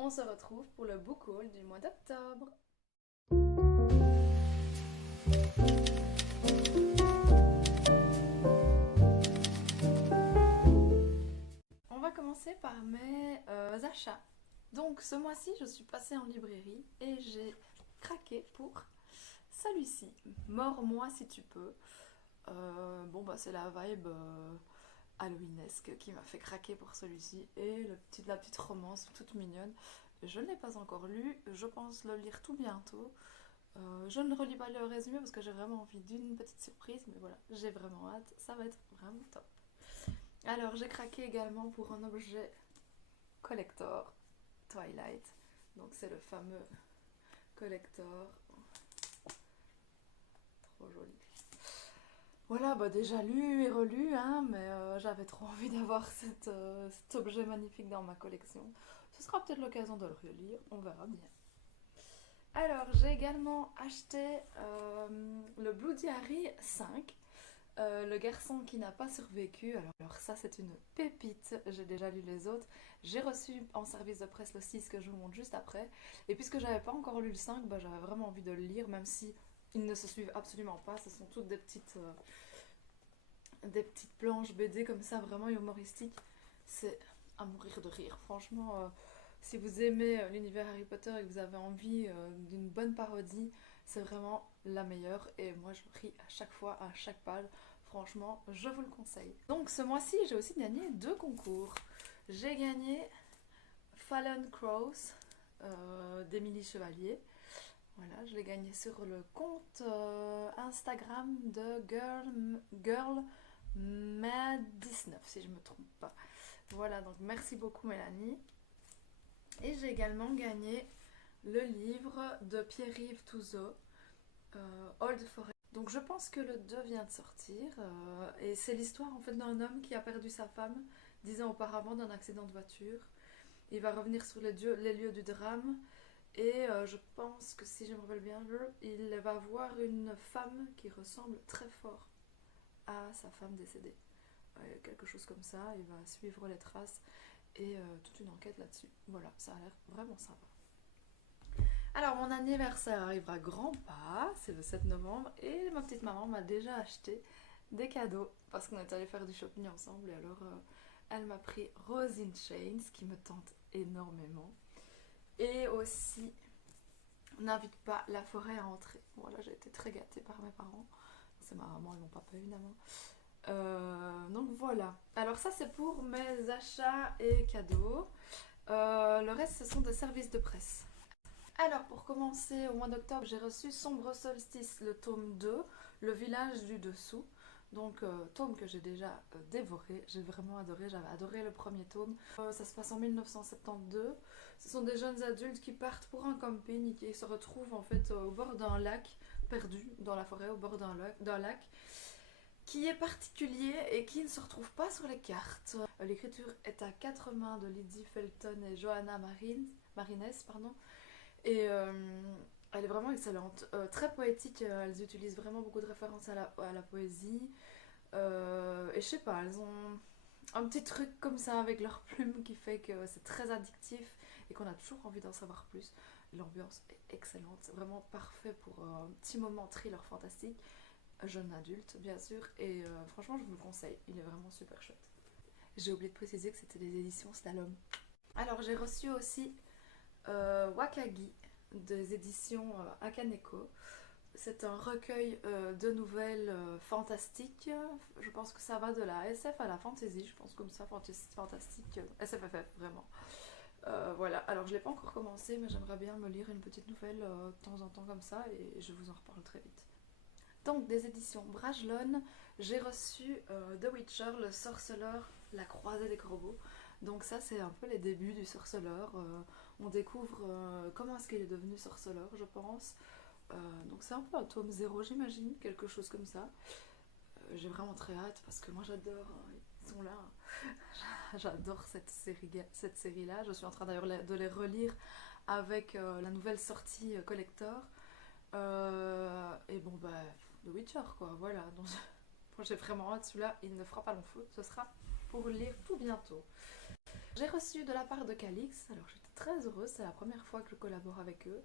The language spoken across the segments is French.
On se retrouve pour le book haul du mois d'octobre. On va commencer par mes achats. Donc ce mois-ci, je suis passée en librairie et j'ai craqué pour celui-ci. Mords-moi si tu peux. C'est la vibe halloweenesque qui m'a fait craquer pour celui-ci. Et la petite romance toute mignonne. Je ne l'ai pas encore lu, je pense le lire tout bientôt. Je ne relis pas le résumé parce que j'ai vraiment envie d'une petite surprise, mais voilà, j'ai vraiment hâte, ça va être vraiment top. Alors j'ai craqué également pour un objet collector, Twilight. Donc c'est le fameux collector, trop joli. Voilà, déjà lu et relu, hein, mais j'avais trop envie d'avoir cet objet magnifique dans ma collection. Ce sera peut-être l'occasion de le relire, on verra bien. Alors, j'ai également acheté le Blue Diary 5, le garçon qui n'a pas survécu. Alors ça, c'est une pépite. J'ai déjà lu les autres. J'ai reçu en service de presse le 6 que je vous montre juste après. Et puisque j'avais pas encore lu le 5, j'avais vraiment envie de le lire, même si ils ne se suivent absolument pas. Ce sont toutes des petites planches BD comme ça, vraiment humoristiques. C'est à mourir de rire. Franchement, si vous aimez l'univers Harry Potter et que vous avez envie d'une bonne parodie, c'est vraiment la meilleure. Et moi, je ris à chaque fois, à chaque page. Franchement, je vous le conseille. Donc, ce mois-ci, j'ai aussi gagné 2 concours. J'ai gagné Fallen Crows d'Émilie Chevalier. Voilà, je l'ai gagné sur le compte Instagram de Girl Mad 19, si je me trompe pas. Voilà, donc merci beaucoup Mélanie. Et j'ai également gagné le livre de Pierre-Yves Touzeau, Old Forest. Donc je pense que le 2 vient de sortir et c'est l'histoire en fait d'un homme qui a perdu sa femme 10 ans auparavant d'un accident de voiture. Il va revenir sur les lieux du drame et je pense que si je me rappelle bien, il va voir une femme qui ressemble très fort à sa femme décédée. Quelque chose comme ça, il va suivre les traces et toute une enquête là-dessus. Voilà, ça a l'air vraiment sympa. Alors mon anniversaire arrive à grands pas, c'est le 7 novembre et ma petite maman m'a déjà acheté des cadeaux parce qu'on est allé faire du shopping ensemble et alors elle m'a pris Rose in Chains qui me tente énormément et aussi N'invite pas la forêt à entrer. Voilà, j'ai été très gâtée par mes parents. C'est ma maman, ils n'ont pas peur évidemment. Donc voilà. Alors ça c'est pour mes achats et cadeaux. Le reste ce sont des services de presse. Alors pour commencer, au mois d'octobre, j'ai reçu Sombre Solstice, le tome 2, Le village du dessous. Donc tome que j'ai déjà dévoré, j'ai vraiment adoré, j'avais adoré le premier tome. Ça se passe en 1972. Ce sont des jeunes adultes qui partent pour un camping et qui se retrouvent en fait au bord d'un lac, perdu dans la forêt, au bord d'un lac qui est particulier et qui ne se retrouve pas sur les cartes. L'écriture est à 4 mains de Lydie Felton et Johanna Marines, pardon. Et elle est vraiment excellente. Très poétique, elles utilisent vraiment beaucoup de références à la poésie. Et je sais pas, elles ont un petit truc comme ça avec leurs plumes qui fait que c'est très addictif et qu'on a toujours envie d'en savoir plus. L'ambiance est excellente, c'est vraiment parfait pour un petit moment thriller fantastique. Jeune adulte, bien sûr, et franchement, je vous le conseille, il est vraiment super chouette. J'ai oublié de préciser que c'était des éditions Slalom. Alors, j'ai reçu aussi Wakagi des éditions Akaneko. C'est un recueil de nouvelles fantastiques. Je pense que ça va de la SF à la fantasy. Je pense comme ça, fantastique, SFFF, vraiment. Voilà, alors je ne l'ai pas encore commencé, mais j'aimerais bien me lire une petite nouvelle de temps en temps comme ça et je vous en reparle très vite. Donc, des éditions Brajlon, j'ai reçu The Witcher, le sorceleur, la croisée des corbeaux. Donc ça, c'est un peu les débuts du sorceleur. On découvre comment est-ce qu'il est devenu sorceleur, je pense. Donc c'est un peu un tome zéro, j'imagine, quelque chose comme ça. J'ai vraiment très hâte parce que moi j'adore, ils sont là. J'adore cette série-là. Je suis en train d'ailleurs de les relire avec la nouvelle sortie collector. Et The Witcher quoi, voilà. Donc j'ai vraiment hâte, celui-là, il ne fera pas long feu. Ce sera pour lire tout bientôt. J'ai reçu de la part de Calix, alors j'étais très heureuse, c'est la première fois que je collabore avec eux.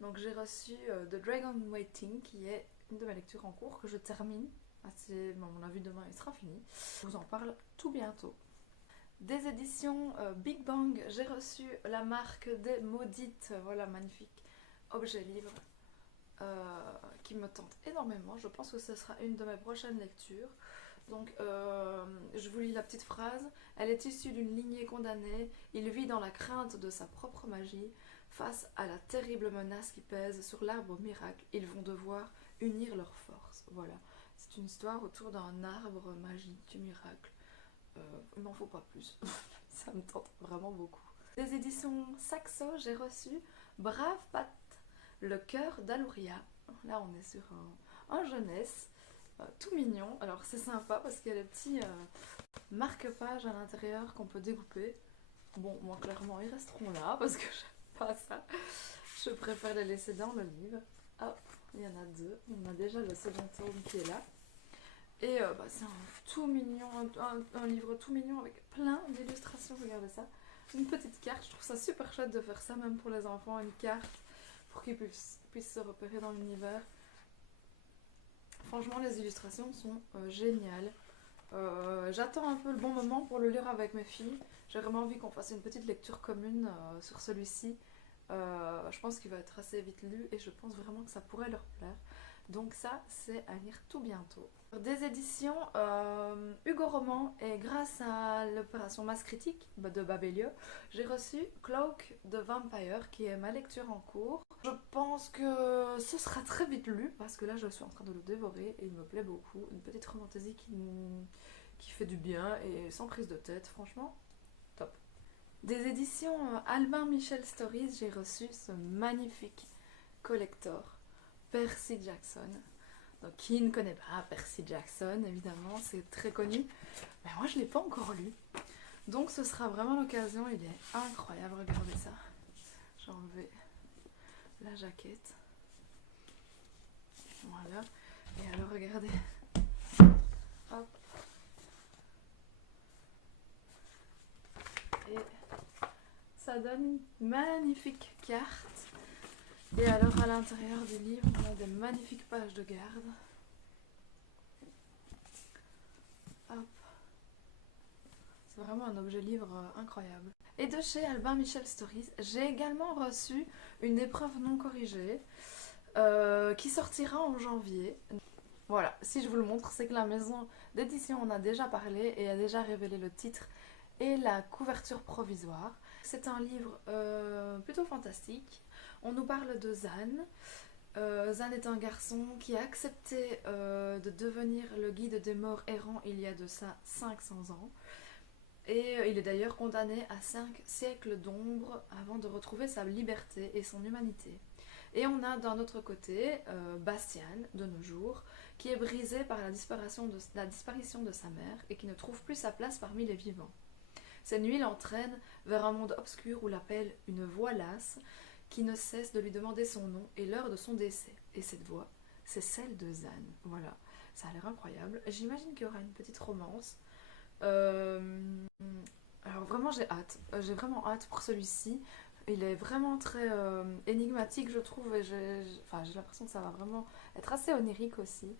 Donc j'ai reçu The Dragon Waiting, qui est une de mes lectures en cours que je termine. À mon avis demain il sera fini. Je vous en parle tout bientôt. Des éditions Big Bang, j'ai reçu la marque des Maudites, voilà, magnifique objet livre qui me tente énormément. Je pense que ce sera une de mes prochaines lectures. Donc, je vous lis la petite phrase. Elle est issue d'une lignée condamnée. Il vit dans la crainte de sa propre magie. Face à la terrible menace qui pèse sur l'arbre miracle, ils vont devoir unir leurs forces. Voilà. C'est une histoire autour d'un arbre magique, miracle. Il m'en faut pas plus. Ça me tente vraiment beaucoup. Des éditions Saxo, j'ai reçu Brave Pat, le cœur d'Alouria. Là, on est sur un jeunesse. Tout mignon, alors c'est sympa parce qu'il y a des petits marque-pages à l'intérieur qu'on peut découper. Bon, moi clairement ils resteront là parce que j'aime pas ça. Je préfère les laisser dans le livre. Hop, il y en a deux. On a déjà le second tome qui est là. Et c'est un tout mignon, un livre tout mignon avec plein d'illustrations, regardez ça. Une petite carte, je trouve ça super chouette de faire ça même pour les enfants, une carte pour qu'ils puissent se repérer dans l'univers. Franchement, les illustrations sont géniales. J'attends un peu le bon moment pour le lire avec mes filles. J'ai vraiment envie qu'on fasse une petite lecture commune sur celui-ci. Je pense qu'il va être assez vite lu et je pense vraiment que ça pourrait leur plaire. Donc ça, c'est à lire tout bientôt. Des éditions Hugo Roman, et grâce à l'opération Masse Critique de Babelio, j'ai reçu Cloak the Vampire, qui est ma lecture en cours. Je pense que ce sera très vite lu, parce que là je suis en train de le dévorer et il me plaît beaucoup. Une petite romantasy qui fait du bien et sans prise de tête, franchement, top. Des éditions Albin Michel Stories, j'ai reçu ce magnifique collector, Percy Jackson. Donc, qui ne connaît pas Percy Jackson, évidemment, c'est très connu. Mais moi, je ne l'ai pas encore lu. Donc, ce sera vraiment l'occasion. Il est incroyable, regardez ça. J'ai enlevé la jaquette. Voilà. Et alors, regardez. Hop. Et ça donne une magnifique carte. Et alors à l'intérieur du livre, on a des magnifiques pages de garde. Hop. C'est vraiment un objet livre incroyable. Et de chez Albin Michel Stories, j'ai également reçu une épreuve non corrigée qui sortira en janvier. Voilà, si je vous le montre, c'est que la maison d'édition en a déjà parlé et a déjà révélé le titre et la couverture provisoire. C'est un livre plutôt fantastique. On nous parle de Zan. Zan est un garçon qui a accepté de devenir le guide des morts errants il y a de ça 500 ans. Et il est d'ailleurs condamné à 5 siècles d'ombre avant de retrouver sa liberté et son humanité. Et on a d'un autre côté Bastian, de nos jours, qui est brisé par la disparition de sa mère et qui ne trouve plus sa place parmi les vivants. Cette nuit l'entraîne vers un monde obscur où l'appelle une voix lasse qui ne cesse de lui demander son nom et l'heure de son décès. Et cette voix, c'est celle de Zan. Voilà, ça a l'air incroyable. J'imagine qu'il y aura une petite romance. Alors vraiment j'ai vraiment hâte pour celui-ci. Il est vraiment très énigmatique je trouve et j'ai l'impression que ça va vraiment être assez onirique aussi.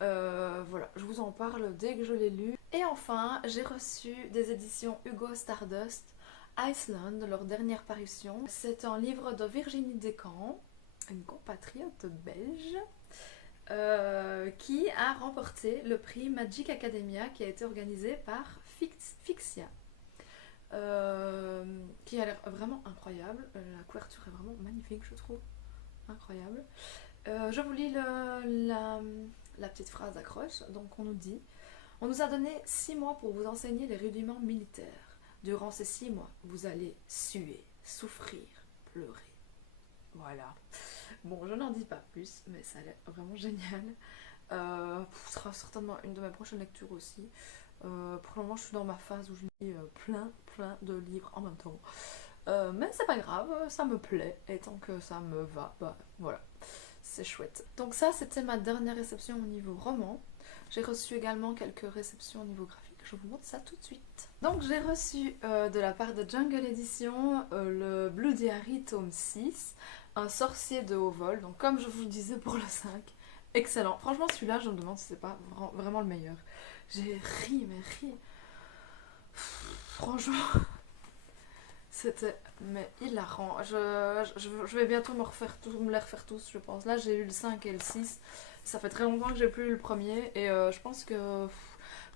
Voilà, je vous en parle dès que je l'ai lu. Et enfin, j'ai reçu des éditions Hugo Stardust Iceland, leur dernière parution. C'est un livre de Virginie Descamps, une compatriote belge, qui a remporté le prix Magic Academia qui a été organisé par Fixia. Qui a l'air vraiment incroyable. La couverture est vraiment magnifique, je trouve. Incroyable. Je vous lis la petite phrase d'accroche. Donc on nous dit: on nous a donné 6 mois pour vous enseigner les rudiments militaires. Durant ces 6 mois, vous allez suer, souffrir, pleurer. Voilà. Bon, je n'en dis pas plus, mais ça a l'air vraiment génial. Ce sera certainement une de mes prochaines lectures aussi. Pour le moment, je suis dans ma phase où je lis plein de livres en même temps. Mais c'est pas grave, ça me plaît. Et tant que ça me va, bah voilà, c'est chouette. Donc ça, c'était ma dernière réception au niveau roman. J'ai reçu également quelques réceptions au niveau graphique. Je vous montre ça tout de suite. Donc j'ai reçu de la part de Jungle Edition le Blue Diary tome 6, un sorcier de haut vol. Donc comme je vous le disais pour le 5, excellent. Franchement celui-là je me demande si c'est pas vraiment le meilleur. J'ai ri mais ri. Franchement c'était mais hilarant. Je vais bientôt me les refaire tous je pense. Là j'ai eu le 5 et le 6. Ça fait très longtemps que j'ai plus eu le premier et je pense que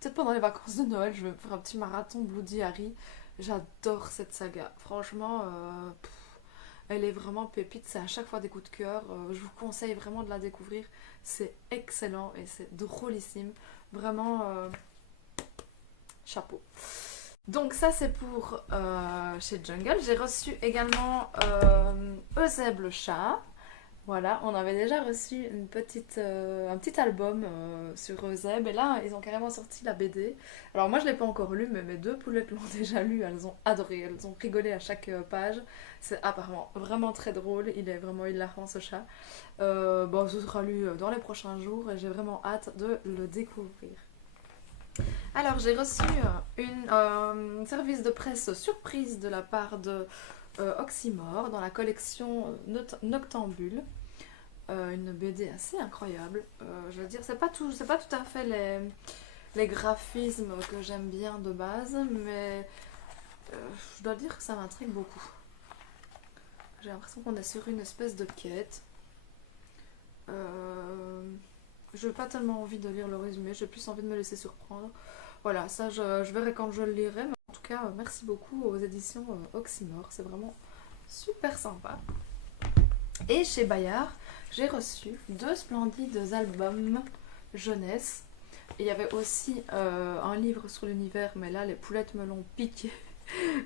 peut-être pendant les vacances de Noël, je vais me faire un petit marathon Blue Diary. J'adore cette saga. Franchement, elle est vraiment pépite. C'est à chaque fois des coups de cœur. Je vous conseille vraiment de la découvrir. C'est excellent et c'est drôlissime. Vraiment, chapeau. Donc ça c'est pour chez Jungle. J'ai reçu également Euseb le chat. Voilà, on avait déjà reçu un petit album sur Euseb et là ils ont carrément sorti la BD. Alors moi je l'ai pas encore lu mais mes deux poulettes l'ont déjà lu, elles ont adoré, elles ont rigolé à chaque page. C'est apparemment vraiment très drôle, il est vraiment hilarant ce chat. Bon, ce sera lu dans les prochains jours et j'ai vraiment hâte de le découvrir. Alors j'ai reçu un service de presse surprise de la part de Oxymore dans la collection Noctambule. Une BD assez incroyable. Je veux dire, c'est pas tout à fait les graphismes que j'aime bien de base, mais je dois dire que ça m'intrigue beaucoup. J'ai l'impression qu'on est sur une espèce de quête. Je n'ai pas tellement envie de lire le résumé, j'ai plus envie de me laisser surprendre. Voilà, ça je verrai quand je le lirai, mais en tout cas, merci beaucoup aux éditions Oxymore, c'est vraiment super sympa. Et chez Bayard, j'ai reçu 2 splendides albums jeunesse. Et il y avait aussi un livre sur l'univers, mais là les poulettes me l'ont piqué.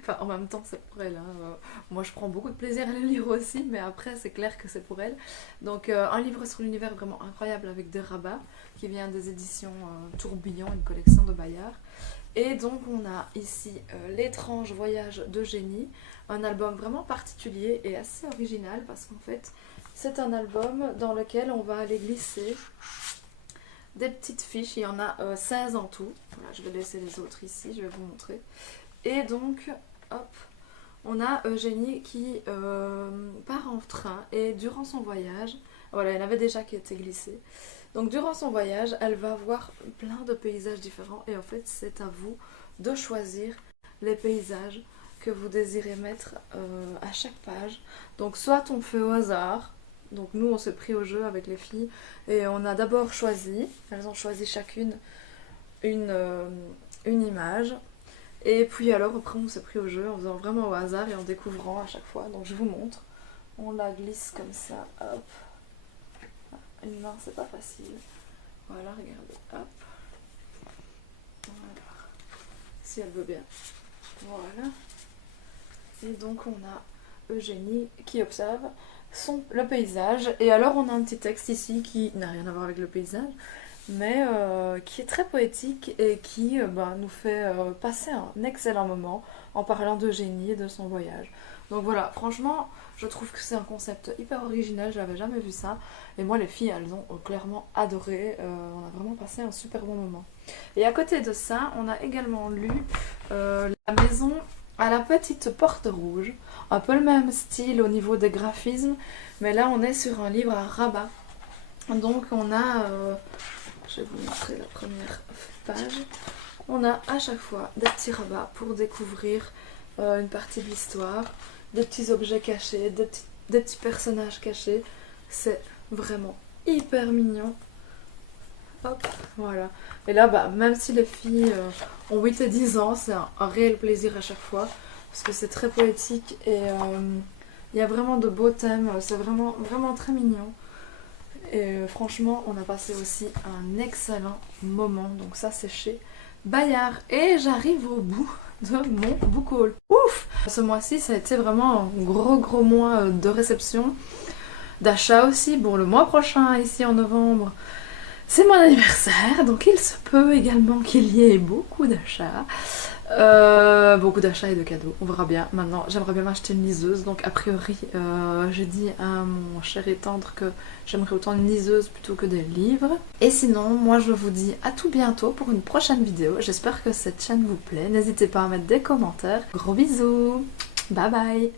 Enfin, en même temps, c'est pour elles. Hein. Moi, je prends beaucoup de plaisir à les lire aussi, mais après, c'est clair que c'est pour elles. Donc, un livre sur l'univers vraiment incroyable avec des rabats, qui vient des éditions Tourbillon, une collection de Bayard. Et donc, on a ici L'étrange voyage d'Eugénie, un album vraiment particulier et assez original, parce qu'en fait, c'est un album dans lequel on va aller glisser des petites fiches. Il y en a 16 en tout. Voilà, je vais laisser les autres ici, je vais vous montrer. Et donc, hop, on a Eugénie qui part en train et durant son voyage, voilà, il y en avait déjà qui étaient glissés. Donc durant son voyage, elle va voir plein de paysages différents et en fait, c'est à vous de choisir les paysages que vous désirez mettre à chaque page. Donc soit on fait au hasard, donc nous on s'est pris au jeu avec les filles et on a d'abord choisi, elles ont choisi chacune une image. Et puis alors après on s'est pris au jeu en faisant vraiment au hasard et en découvrant à chaque fois. Donc je vous montre. On la glisse comme ça, hop. Une main c'est pas facile. Voilà, regardez, hop. Voilà. Si elle veut bien. Voilà. Et donc on a Eugénie qui observe le paysage. Et alors on a un petit texte ici qui n'a rien à voir avec le paysage, mais qui est très poétique et qui nous fait passer un excellent moment en parlant d'Eugénie et de son voyage. Donc voilà, franchement, je trouve que c'est un concept hyper original, j'avais jamais vu ça. Et moi, les filles, elles ont clairement adoré, on a vraiment passé un super bon moment. Et à côté de ça, on a également lu La maison à la petite porte rouge. Un peu le même style au niveau des graphismes, mais là on est sur un livre à rabat. Donc on a... je vais vous montrer la première page. On a à chaque fois des petits rabats pour découvrir une partie de l'histoire, des petits objets cachés, des petits personnages cachés. C'est vraiment hyper mignon. Hop, voilà. Et là, même si les filles ont 8 et 10 ans, c'est un réel plaisir à chaque fois. Parce que c'est très poétique et il y a vraiment de beaux thèmes. C'est vraiment, vraiment très mignon. Et franchement, on a passé aussi un excellent moment. Donc ça, c'est chez Bayard. Et j'arrive au bout de mon book haul. Ouf! Ce mois-ci, ça a été vraiment un gros mois de réception. D'achat aussi. Pour le mois prochain, ici en novembre, c'est mon anniversaire. Donc il se peut également qu'il y ait beaucoup d'achats. Beaucoup d'achats et de cadeaux, on verra bien. Maintenant, j'aimerais bien m'acheter une liseuse, donc a priori, j'ai dit à mon cher et tendre que j'aimerais autant une liseuse plutôt que des livres. Et sinon, moi je vous dis à tout bientôt pour une prochaine vidéo. J'espère que cette chaîne vous plaît. N'hésitez pas à mettre des commentaires. Gros bisous, bye bye.